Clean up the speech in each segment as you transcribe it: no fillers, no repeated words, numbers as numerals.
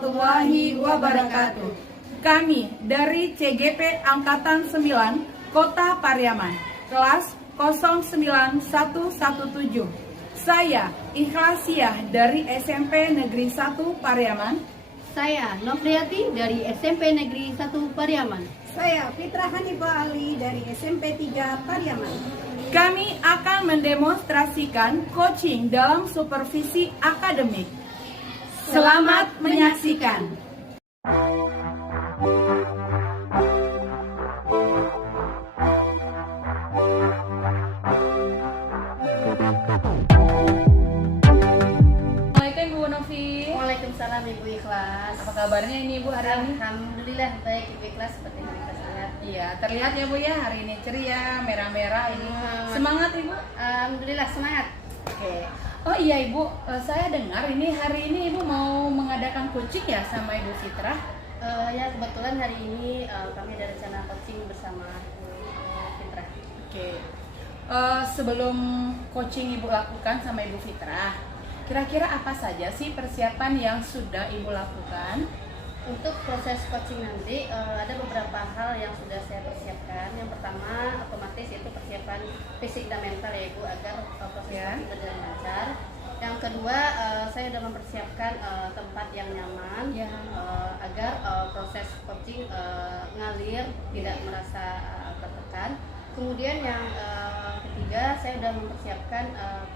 warahmatullahi wabarakatuh. Kami dari CGP Angkatan 9 Kota Pariaman, kelas 09117. Saya Ikhlasiah dari SMP Negeri 1 Pariaman. Saya Novriati dari SMP Negeri 1 Pariaman. Saya Fitra Hanifah Ali dari SMP 3 Pariaman. Kami akan mendemonstrasikan coaching dalam supervisi akademik. Selamat menyaksikan. Assalamualaikum Bu Novi. Waalaikumsalam Ibu Ikhlas. Apa kabarnya ini Ibu hari ini? Alhamdulillah baik Ibu Ikhlas, seperti yang kita lihat. Iya, terlihat ya Bu ya, hari ini ceria, merah-merah ini. Semangat Ibu? Alhamdulillah semangat. Oke. Oh iya Ibu, saya dengar ini hari ini Ibu mau mengadakan coaching ya sama Ibu Fitra? Ya kebetulan hari ini kami ada rencana coaching bersama Fitra. Oke. Sebelum coaching Ibu lakukan sama Ibu Fitra, kira-kira apa saja sih persiapan yang sudah Ibu lakukan? Untuk proses coaching nanti ada beberapa hal yang sudah saya persiapkan. Yang pertama otomatis itu persiapan fisik dan mental ya Ibu, agar proses coaching berjalan lancar. Yang kedua saya sudah mempersiapkan tempat yang nyaman agar proses coaching ngalir, tidak merasa tertekan. Kemudian yang ketiga saya sudah mempersiapkan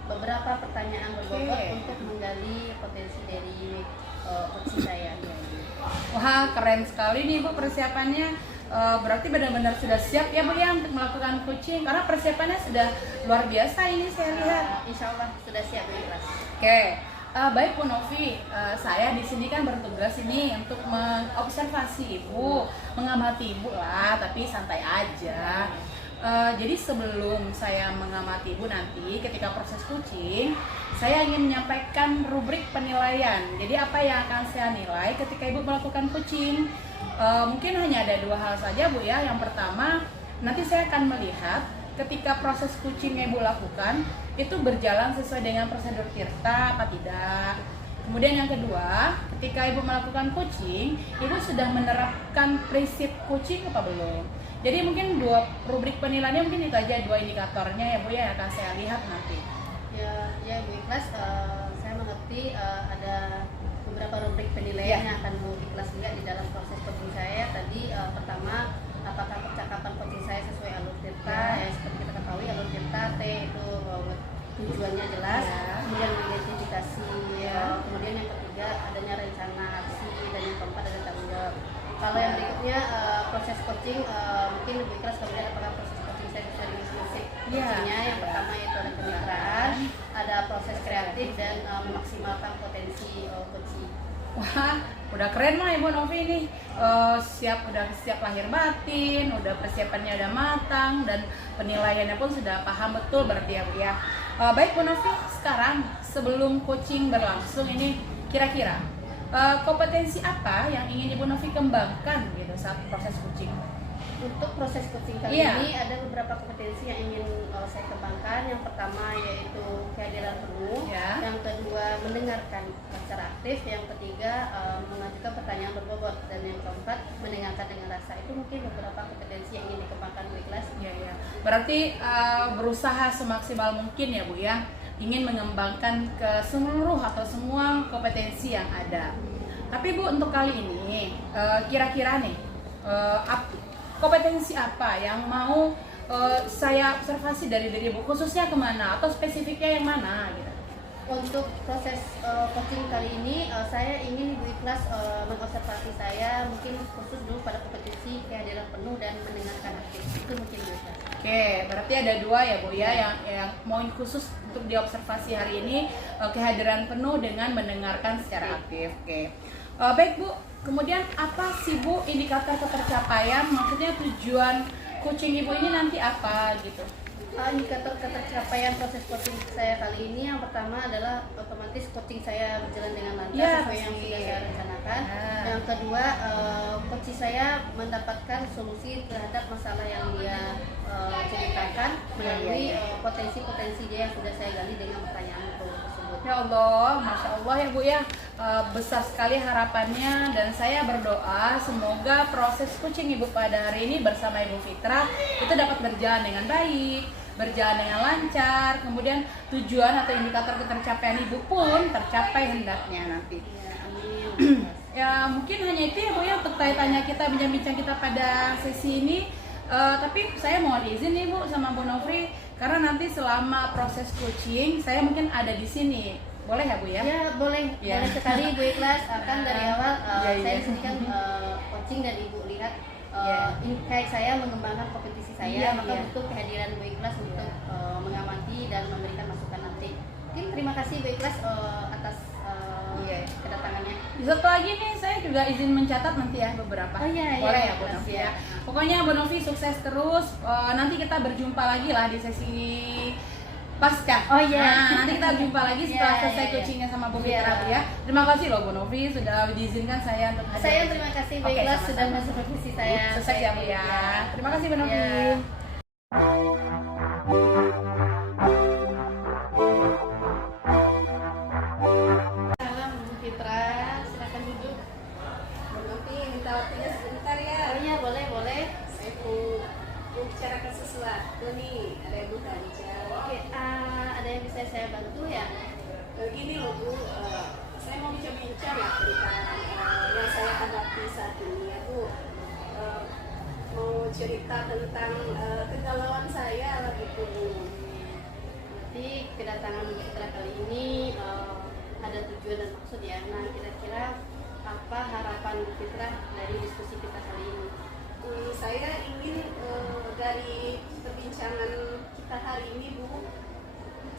beberapa pertanyaan berbobot untuk menggali potensi dari coaching saya. Wah, keren sekali nih Bu persiapannya. Berarti benar-benar sudah siap ya Bu ya untuk melakukan coaching, karena persiapannya sudah luar biasa ini saya lihat. Insya Allah sudah siap Bu Ikhlas. Oke. Baik Bu Novi, saya di sini kan bertugas ini untuk mengobservasi Ibu, mengamati Ibu lah, tapi santai aja. Jadi sebelum saya mengamati Ibu nanti ketika proses coaching, saya ingin menyampaikan rubrik penilaian. Jadi apa yang akan saya nilai ketika Ibu melakukan coaching? Mungkin hanya ada dua hal saja Bu ya. Yang pertama, nanti saya akan melihat ketika proses coaching yang Ibu lakukan itu berjalan sesuai dengan prosedur Tirta apa tidak. Kemudian yang kedua, ketika Ibu melakukan coaching, Ibu sudah menerapkan prinsip coaching apa belum? Jadi mungkin dua rubrik penilaiannya mungkin itu aja, dua indikatornya ya Bu ya, yang akan saya lihat nanti. Ya Bu Ikhlas, saya mengerti ada beberapa rubrik penilaian yang akan Bu Ikhlas lihat di dalam proses coaching saya. Tadi pertama, apakah percakapan coaching saya sesuai alur Tirta? Ya, seperti kita ketahui alur Tirta T itu tujuannya jelas, kemudian mengidentifikasi, kemudian yang ketiga adanya rencana aksi, dan yang keempat ada tanggung jawab. Kalau yang berikutnya proses coaching, mungkin lebih keras kemudian apakah proses coaching saya sesuai dengan prinsip coachingnya. Yang pertama itu ada kemitraan, ada proses kreatif, dan memaksimalkan potensi coaching. Wah, udah keren mah Ibu Novi ini. Udah siap lahir batin, udah persiapannya udah matang, dan penilaiannya pun sudah paham betul berarti ya Bu ya. Baik Bu Novi, sekarang sebelum coaching berlangsung ini kira-kira kompetensi apa yang ingin Ibu Novi kembangkan gitu saat proses coaching? Untuk proses coaching kali ini ada beberapa kompetensi yang ingin saya kembangkan. Yang pertama yaitu kehadiran penuh, yang kedua mendengarkan secara aktif, yang ketiga mengajukan pertanyaan berbobot, dan yang keempat mendengarkan dengan rasa. Itu mungkin beberapa kompetensi yang ingin dikembangkan Bu Ikhlas. Iya. Berarti berusaha semaksimal mungkin ya Bu ya, ingin mengembangkan ke seluruh atau semua kompetensi yang ada. Tapi Bu, untuk kali ini kira-kira nih kompetensi apa yang mau saya observasi dari Ibu, khususnya kemana atau spesifiknya yang mana gitu? Untuk proses coaching kali ini saya ingin Ibu Ikhlas mengobservasi saya mungkin khusus dulu pada kompetensi kehadiran penuh dan mendengarkan aktif. Itu mungkin Bu Ikhlas. Oke, berarti ada dua ya Bu ya, yang mau khusus untuk diobservasi hari ini, kehadiran penuh dengan mendengarkan secara aktif. Oke. Baik Bu, kemudian apa sih Bu indikator ketercapaian, maksudnya tujuan coaching Ibu ini nanti apa gitu? Indikator ketercapaian proses coaching saya kali ini yang pertama adalah otomatis coaching saya berjalan dengan lancar sesuai yang sudah saya rencanakan. Yang kedua, coaching saya mendapatkan solusi terhadap masalah yang dia ceritakan melalui potensi-potensi dia yang sudah saya gali dengan pertanyaan tersebut. Ya Allah, Masya Allah ya Bu ya. Besar sekali harapannya dan saya berdoa semoga proses coaching Ibu pada hari ini bersama Ibu Fitra itu dapat berjalan dengan baik, berjalan dengan lancar, kemudian tujuan atau indikator ketercapaian Ibu pun tercapai hendaknya nanti. Ya, amin. Ya mungkin hanya itu ya Bu ya untuk tanya kita, bincang-bincang kita pada sesi ini. Tapi saya mohon izin nih Bu sama Bu Nofri, karena nanti selama proses coaching saya mungkin ada di sini, boleh ya Bu ya? Ya boleh, Ya. boleh sekali Bu Ikhlas. Kan dari awal Ya, ya. saya di sini kan coaching dan Ibu lihat Ya. ini kayak saya mengembangkan kompetisi saya, Iya, maka iya. butuh kehadiran Bu Ikhlas untuk mengamati dan memberikan masukan nanti. Mungkin terima kasih Bu Ikhlas atas Iya. kedatangannya. Satu lagi nih, saya juga izin mencatat nanti ya beberapa. Oh, iya, boleh iya, ya Bu Novi ya. ya. Pokoknya Bu Novi sukses terus. Nanti kita berjumpa lagi lah di sesi pasca. Oh, iya. Nah, nanti kita jumpa lagi setelah Iya, selesai iya, iya. coachingnya sama Bu Iya. Fitra Bu ya. Terima kasih loh Bu Novi sudah diizinkan saya untuk hadir. Saya terima kasih Bu Oke, Ikhlas sama-sama. sudah mensupervisi saya. Sukses ya Bu ya. Terima kasih Bu Novi. Ya. Salam Bu Fitra, silakan duduk. Nanti minta waktunya sebentar ya. Oh iya boleh boleh. Saya mau bicarakan sesuatu nih. Ada yang mau tanya. Oke, ada yang bisa saya bantu ya? Gini loh Bu, saya mau bincang-bincang ya tentang yang saya hadapi saat ini ya Bu. Mau cerita tentang kegalauan saya lah gitu Bu. Berarti kedatangan Bu Fitra kali ini ada tujuan dan maksud ya. Nah kira-kira apa harapan Bu Fitra dari diskusi kita kali ini? Saya ingin dari perbincangan kita hari ini Bu,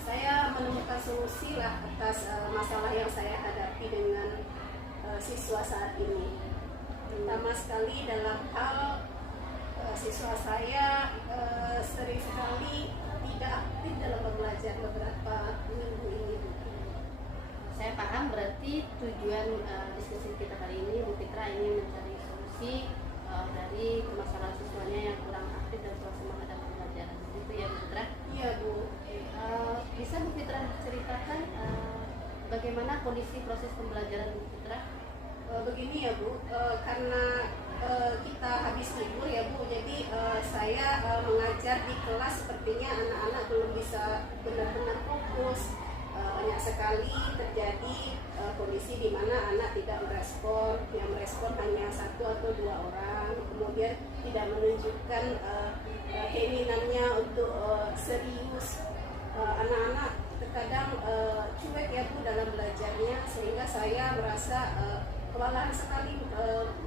saya menemukan solusi lah atas masalah yang saya hadapi dengan siswa saat ini. Pertama sekali dalam hal siswa saya sering sekali tidak aktif dalam belajar beberapa minggu ini Bu. Saya paham berarti tujuan diskusi kita kali ini Bu Fitra ingin mencari solusi dari permasalahan siswanya yang kurang aktif dan kurang semangat dalam pembelajaran. Itu ya Bu Fitra. Iya Bu. Bisa Bu Fitra ceritakan bagaimana kondisi proses pembelajaran Bu Fitra? Begini ya Bu, karena kita habis libur ya Bu, jadi saya mengajar di kelas sepertinya anak-anak belum bisa benar-benar fokus. Banyak sekali terjadi kondisi di mana anak tidak merespon, yang merespon hanya 1 atau 2 orang, kemudian tidak menunjukkan keinginannya untuk serius. Anak-anak terkadang cuek ya Bu dalam belajarnya, sehingga saya merasa kewalahan sekali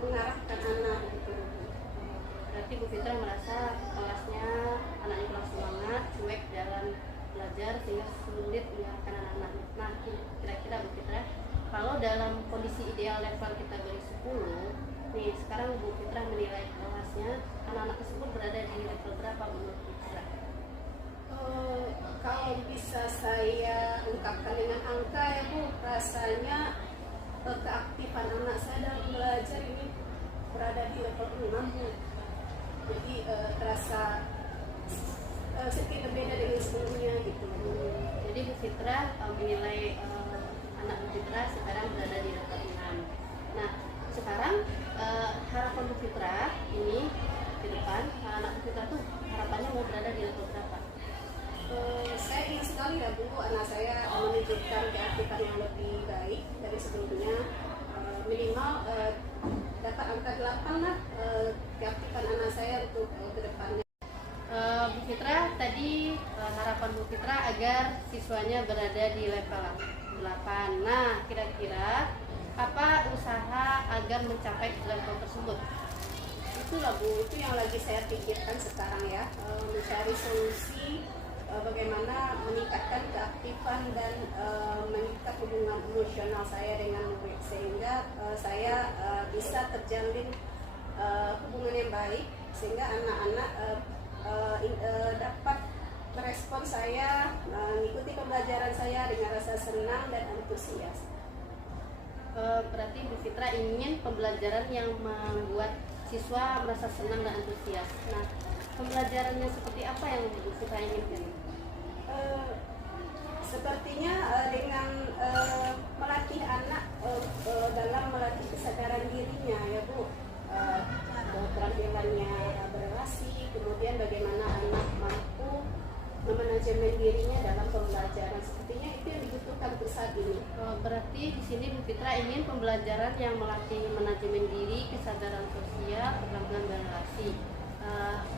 mengarahkan anak gitu. Berarti Bu Fitra merasa kelasnya anaknya kurang semangat, cuek dalam belajar sehingga sulit mengarahkan anak-anak. Nah, kira-kira Bu Fitra, kalau dalam kondisi ideal level kategori 10, nih sekarang Bu Fitra menilai kelasnya anak-anak tersebut berada di level berapa menurut Bu Fitra? Kalau bisa saya ungkapkan dengan angka ya Bu, rasanya keaktifan anak saya dalam belajar ini berada di level 6 Bu. Jadi terasa sedikit berbeda dengan sebelumnya gitu. Jadi Bu Fitra menilai anak Bu Fitra sekarang berada di level 6. Nah, sekarang harapan Bu Fitra ini ke depan anak Bu Fitra tuh harapannya mau berada di level berapa? Saya ingin sekali ya Bu, anak saya menunjukkan keaktifan yang lebih baik dari sebelumnya. Minimal dapat angka 8 lah keaktifan anak saya untuk ke depannya. Bu Fitra tadi harapan Bu Fitra agar siswanya berada di level 8. Nah, kira-kira apa usaha agar mencapai level tersebut? Itulah Bu, itu yang lagi saya pikirkan sekarang ya, mencari solusi bagaimana meningkatkan keaktifan dan meningkat hubungan emosional saya dengan murid, sehingga saya bisa terjalin hubungan yang baik, sehingga anak-anak dapat merespon saya, mengikuti pembelajaran saya dengan rasa senang dan antusias. Berarti Bu Fitra ingin pembelajaran yang membuat siswa merasa senang dan antusias. Nah, pembelajarannya seperti apa yang Bu Fitra inginkan? Sepertinya dengan melatih anak dalam melatih kesadaran dirinya ya Bu, keterampilannya berrelasi, kemudian bagaimana anak mampu memanajemen dirinya dalam pembelajaran. Sepertinya itu yang dibutuhkan untuk saat ini. Berarti di sini Bu Fitra ingin pembelajaran yang melatih manajemen diri, kesadaran sosial, keterampilan berrelasi.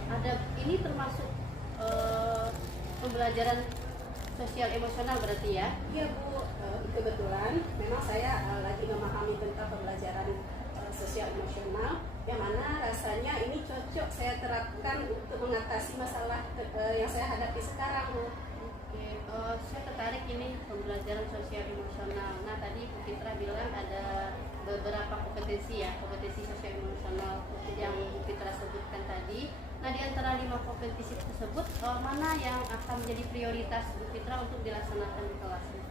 Ada ini termasuk pembelajaran sosial emosional berarti ya? Iya Bu, kebetulan memang saya lagi memahami tentang pembelajaran sosial emosional, yang mana rasanya ini cocok saya terapkan untuk mengatasi masalah yang saya hadapi sekarang Bu. Oke, saya tertarik ini pembelajaran sosial emosional. Nah tadi Bu Fitra bilang ada beberapa kompetensi ya, kompetensi sosial emosional yang Bu Fitra sebutkan tadi. Nah di antara 5 kompetensi tersebut mana yang akan menjadi prioritas Bu Fitra untuk dilaksanakan di kelas ini?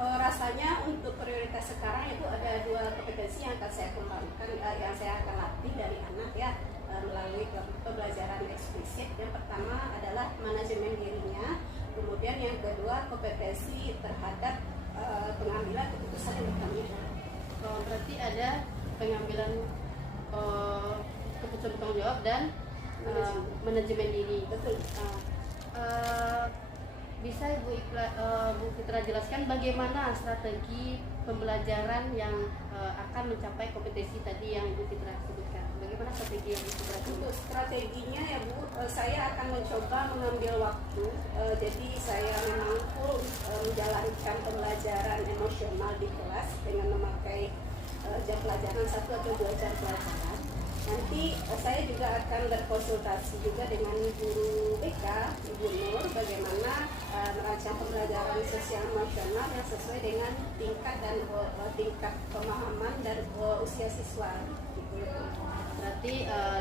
Rasanya untuk prioritas sekarang itu ada 2 kompetensi yang akan saya kembangkan, yang saya akan latih dari anak ya, melalui pembelajaran eksplisit. Yang pertama adalah manajemen dirinya, kemudian yang kedua kompetensi terhadap pengambilan keputusan yang bertanggung. Berarti ada pengambilan keputusan bertanggung jawab dan manajemen diri. Betul. Bisa Bu Fitra jelaskan bagaimana strategi pembelajaran yang akan mencapai kompetensi tadi yang Ibu Fitra sebutkan? Bagaimana strategi yang Ibu Fitra sebutkan? Untuk strateginya ya Bu, saya akan mencoba mengambil waktu. Jadi saya memang full menjalankan pembelajaran emosional di kelas dengan memakai jam pelajaran 1 atau 2 jam pelajaran. Nanti saya juga akan berkonsultasi juga dengan guru BK, Ibu Nur, bagaimana merancang pembelajaran sosial emosional yang sesuai dengan tingkat dan tingkat pemahaman dan usia siswa. Gitu. Berarti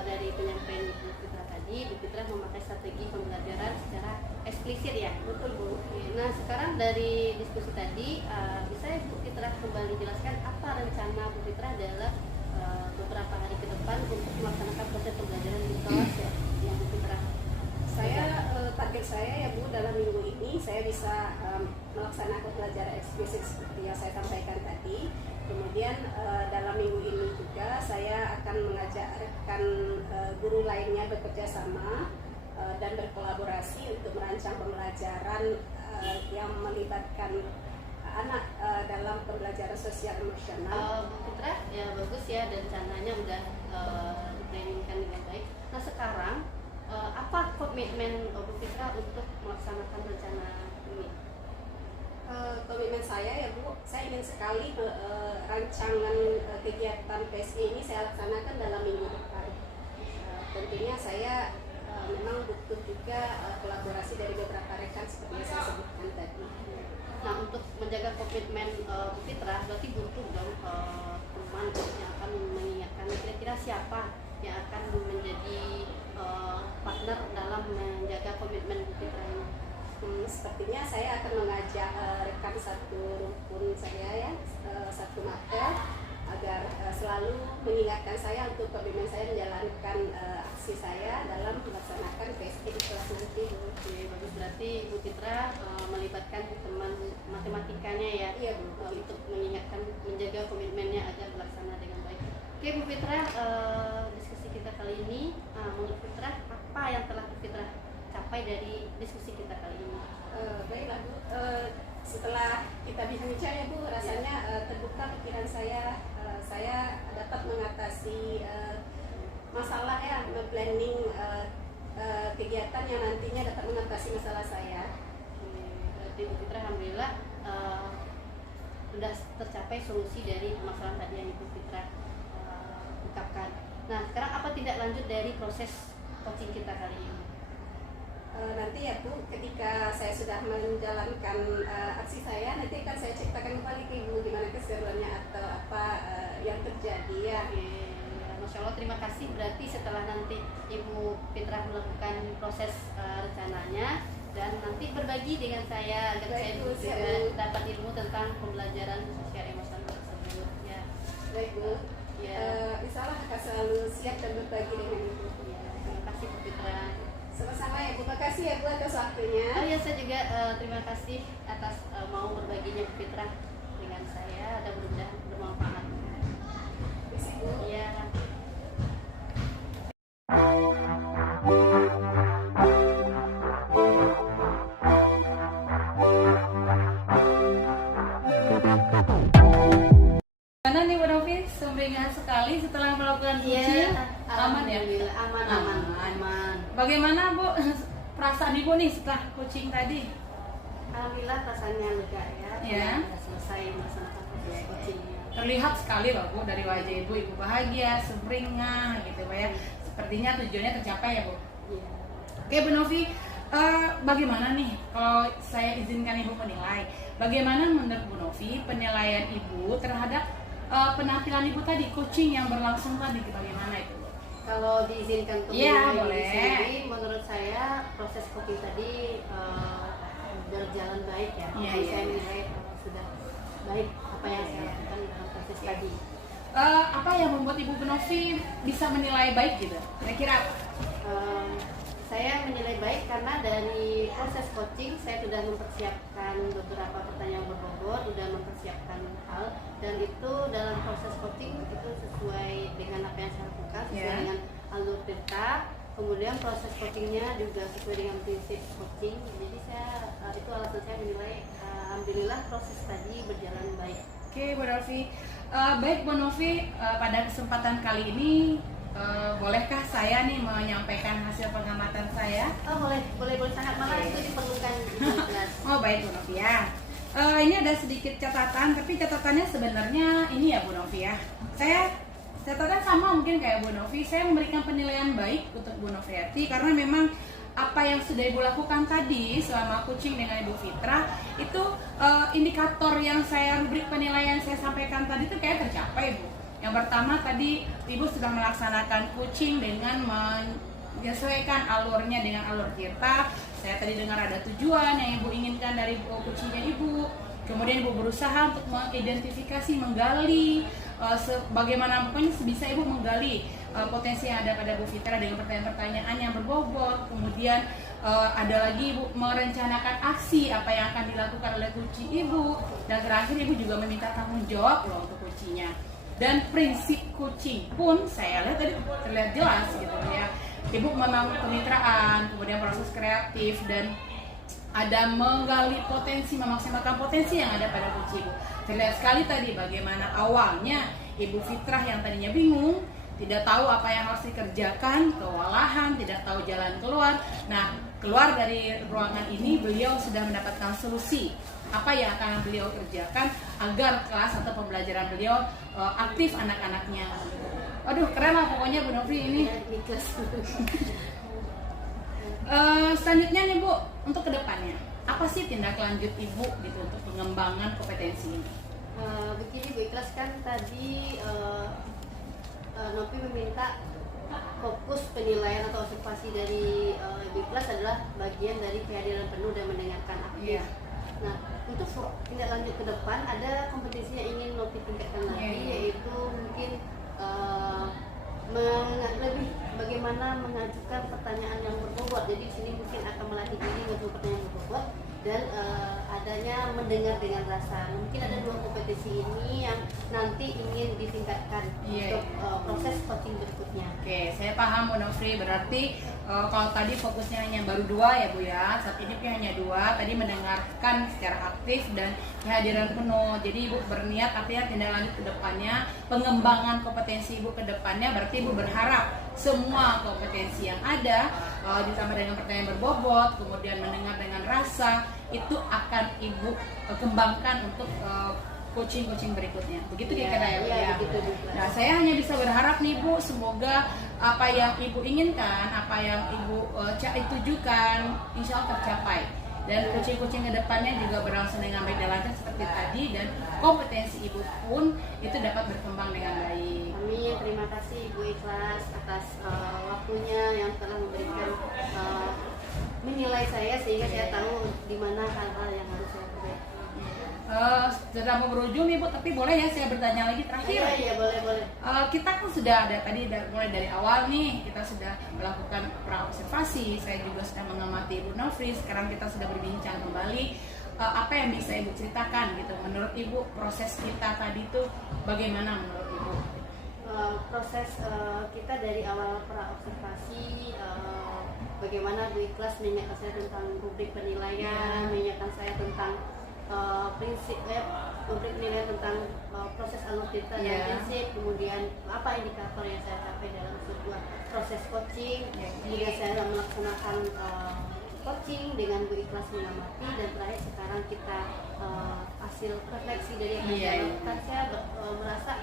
dari penyampaian Ibu Fitra tadi, Ibu Fitra memakai strategi pembelajaran secara eksplisit ya? Betul Bu. Nah sekarang dari diskusi tadi, bisa Ibu Fitra kembali jelaskan apa rencana Bu Fitra dalam beberapa hari ke depan untuk melaksanakan proses pembelajaran di kelas ya, yang Bu Fitra? Saya target saya ya Bu, dalam minggu ini saya bisa melaksanakan pelajaran eksplisit seperti yang saya sampaikan tadi. Kemudian dalam minggu ini juga saya akan mengajak rekan guru lainnya bekerja sama dan berkolaborasi untuk merancang pembelajaran yang melibatkan anak dalam pembelajaran sosial emosional. Bu Fitra ya bagus ya, dan rencananya udah diplanningkan dengan baik. Nah sekarang apa komitmen Bu Fitra untuk melaksanakan rencana ini? Komitmen saya ya Bu, saya ingin sekali rancangan kegiatan PSI ini saya laksanakan dalam minggu depan. Tentunya saya memang butuh juga kolaborasi dari beberapa rekan seperti yang saya sebutkan tadi. Nah untuk menjaga komitmen Bu Fitra berarti butuh dong teman yang akan mengingatkan, kira-kira siapa yang akan menjadi partner dalam menjaga komitmen Bu Fitra ini? Sepertinya saya akan mengajak rekan satu rumpun saya ya, satu mapel, agar selalu mengingatkan saya untuk komitmen saya menjalankan aksi saya dalam melaksanakan PSI di kelas nanti. Oke, bagus, berarti Bu Fitra melibatkan teman matematikanya ya, Iya Bu. untuk mengingatkan, menjaga komitmennya agar terlaksana dengan baik. Oke Bu Fitra, diskusi kita kali ini, menurut Fitra apa yang telah Bu Fitra capai dari diskusi kita kali ini? Baiklah Bu, setelah kita bincang-bincang ya Bu, rasanya terbuka pikiran saya dapat mengatasi masalah ya, planning kegiatan yang nantinya dapat mengatasi masalah saya. Berarti Bu Fitra alhamdulillah sudah tercapai solusi dari permasalahan tadi yang Ibu Fitra ungkapkan. Nah sekarang apa tindak lanjut dari proses coaching kita kali ini? Nanti ya Bu, ketika saya sudah menjalankan aksi saya, nanti akan saya ceritakan kembali ke Ibu gimana keseruannya atau apa yang terjadi ya. Masya Allah, terima kasih. Berarti setelah nanti Ibu Fitra melakukan proses rencananya dan nanti berbagi dengan saya agar saya juga dapat ilmu tentang pembelajaran sosial emosional tersebut ya. Baik Bu, Ya. insya Allah akan selalu siap dan berbagi dengan Ibu. Ya, terima kasih Bu Fitra. Sama-sama ya Bu, makasih ya Bu atas waktunya. Oh ya, saya juga terima kasih atas mau berbaginya Bu Fitra dengan saya. Ada mudah-mudahan bermanfaat. Terima Bu. Iya. Karena nih Bu Novi, sumringah sekali setelah melakukan kucing. Aman ya? Alhamdulillah, aman. Bagaimana Bu perasaan Ibu nih setelah kucing tadi? Alhamdulillah rasanya lega ya. Ya. Sudah selesai melaksanakan proses coachingnya. Terlihat sekali loh Bu dari wajah Ibu bahagia, sumringah gitu Bu ya. Sepertinya tujuannya tercapai ya Bu. Iya. Oke Bu Novi, bagaimana nih kalau saya izinkan Ibu menilai, bagaimana menurut Bu Novi penilaian Ibu terhadap penampilan Ibu tadi, coaching yang berlangsung tadi, bagaimana itu? Kalau diizinkan untuk Iya, menilai boleh. diri sendiri, menurut saya proses coaching tadi berjalan baik ya. Iya, Jadi iya. saya menilai sudah baik apa yang saya lakukan dalam proses tadi. Apa yang membuat Ibu Bu Novi bisa menilai baik gitu? Kira-kira apa? Saya menilai baik karena dari proses coaching saya sudah mempersiapkan beberapa pertanyaan berbobot, sudah mempersiapkan hal, dan itu dalam proses coaching itu sesuai dengan apa yang saya lakukan, sesuai Yeah. dengan alur cerita. Kemudian proses coachingnya juga sesuai dengan prinsip coaching. Jadi saya itu alasan saya menilai alhamdulillah proses tadi berjalan baik. Oke Bu Novi, baik Bu Novi, pada kesempatan kali ini bolehkah saya nih menyampaikan hasil pengamatan saya? Oh boleh sangat, malah itu diperlukan jelas. Oh baik Bu Novi ya. Ini ada sedikit catatan, tapi catatannya sebenarnya ini ya Bu Novi ya. Saya catatan sama mungkin kayak Bu Novi, saya memberikan penilaian baik untuk Bu Noviati karena memang apa yang sudah Ibu lakukan tadi selama coaching dengan Ibu Fitra itu indikator yang saya rubrik penilaian saya sampaikan tadi itu kayak tercapai Bu. Yang pertama tadi Ibu sudah melaksanakan coaching dengan menyesuaikan alurnya dengan alur cerita. Saya tadi dengar ada tujuan yang Ibu inginkan dari coachingnya Ibu. Kemudian Ibu berusaha untuk mengidentifikasi, menggali bagaimana pokoknya sebisa Ibu menggali potensi yang ada pada Bu Fitra dengan pertanyaan-pertanyaan yang berbobot. Kemudian ada lagi Ibu merencanakan aksi apa yang akan dilakukan oleh coaching Ibu. Dan terakhir Ibu juga meminta tanggung jawab loh untuk coachingnya. Dan prinsip coaching pun saya lihat tadi terlihat jelas gitu ya. Ibu memang kemitraan, kemudian proses kreatif dan ada menggali potensi, memaksimalkan potensi yang ada pada coaching Ibu. Terlihat sekali tadi bagaimana awalnya Ibu Fitrah yang tadinya bingung, tidak tahu apa yang harus dikerjakan, kewalahan, tidak tahu jalan keluar. Nah, keluar dari ruangan ini beliau sudah mendapatkan solusi apa yang akan beliau kerjakan agar kelas atau pembelajaran beliau aktif anak-anaknya. Aduh keren lah pokoknya Bu Novi ini. Ikhlas. Selanjutnya nih Bu, untuk kedepannya apa sih tindak lanjut Ibu gitu untuk pengembangan kompetensi ini? Begini Bu Ikhlas, kan tadi Novi meminta fokus penilaian atau observasi dari Ibu Ikhlas adalah bagian dari kehadiran penuh dan mendengarkan aktif. Iya. Nah, untuk tindak lanjut ke depan ada kompetensi yang ingin Novi tingkatkan lagi, yaitu mungkin lebih bagaimana mengajukan pertanyaan yang berbobot. Jadi di sini mungkin akan melatih diri untuk pertanyaan berbobot dan adanya mendengar dengan rasa. Mungkin ada dua kompetensi ini yang nanti ingin ditingkatkan untuk proses coaching berikutnya. Oke, saya paham Bu Novi. Berarti kalau tadi fokusnya hanya baru 2 ya Bu ya. Saat ini hanya 2. Tadi mendengarkan secara aktif dan kehadiran penuh. Jadi Ibu berniat artinya tindak lanjut ke depannya, pengembangan kompetensi Ibu ke depannya. Berarti Ibu berharap semua kompetensi yang ada ditambah dengan pertanyaan berbobot, kemudian mendengar dengan rasa, itu akan Ibu kembangkan untuk coaching berikutnya. Begitu kira-kira ya Bu ya. Begitu. Nah, saya hanya bisa berharap nih Bu, semoga apa yang Ibu inginkan, apa yang Ibu tujukan, insya Allah tercapai. Dan coaching ke depannya juga berlangsung dengan baik dan lancar seperti tadi, dan kompetensi Ibu pun itu dapat berkembang dengan baik. Amin, terima kasih Ibu Ikhlas atas waktunya yang telah memberikan menilai saya sehingga saya tahu di mana hal-hal yang harus saya perbaiki. Sudah mau berujung nih Bu, tapi boleh ya saya bertanya lagi terakhir? Iya, boleh. Kita kan sudah ada tadi mulai dari awal nih, kita sudah melakukan praobservasi, saya juga sudah mengamati Ibu Novri, sekarang kita sudah berbincang kembali. Apa yang bisa Ibu ceritakan gitu? Menurut Ibu proses kita tadi tuh bagaimana menurut Ibu? Proses kita dari awal praobservasi, bagaimana Bu Ikhlas menanyakan saya tentang rubrik penilaian, menanyakan saya tentang prinsip rubrik penilaian tentang proses alur cerita dan prinsip, kemudian apa indikator yang saya capai dalam sebuah proses coaching, kemudian saya melaksanakan coaching dengan Bu Ikhlas mengamati, dan terakhir sekarang kita hasil refleksi dari yang saya lakukan, saya merasa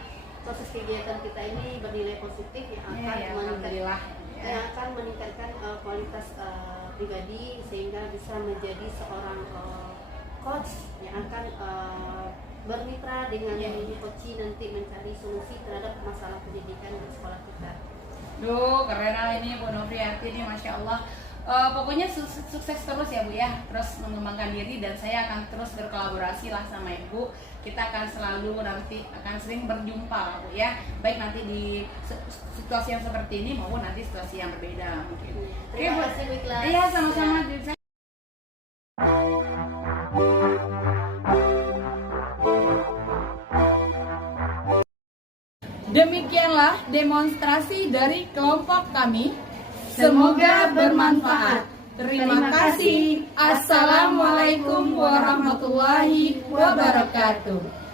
proses kegiatan kita ini bernilai positif yang akan meningkatkan kualitas pribadi sehingga bisa menjadi seorang coach yang akan bermitra dengan coach nanti mencari solusi terhadap masalah pendidikan di sekolah kita. Duh, keren ini Bu Novrianti ini, Masya Allah. Pokoknya sukses terus ya Bu ya, terus mengembangkan diri, dan saya akan terus berkolaborasi lah sama Ibu. Kita akan selalu nanti akan sering berjumpa lah Bu ya, baik nanti di situasi yang seperti ini maupun nanti situasi yang berbeda mungkin. Terima kasih Bu Ikhlas. Iya, sama-sama. Demikianlah demonstrasi dari kelompok kami. Semoga bermanfaat. Terima kasih. Assalamualaikum warahmatullahi wabarakatuh.